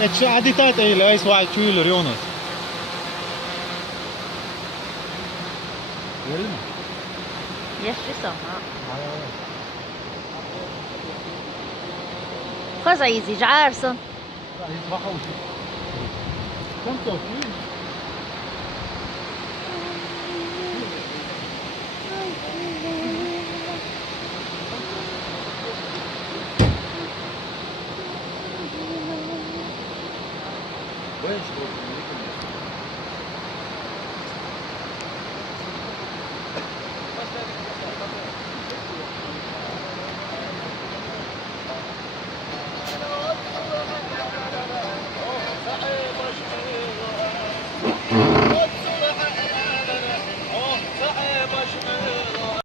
Ett aditat ei löis vai kyylur Jonas. يشري سما خذ عيزي جعارسن وين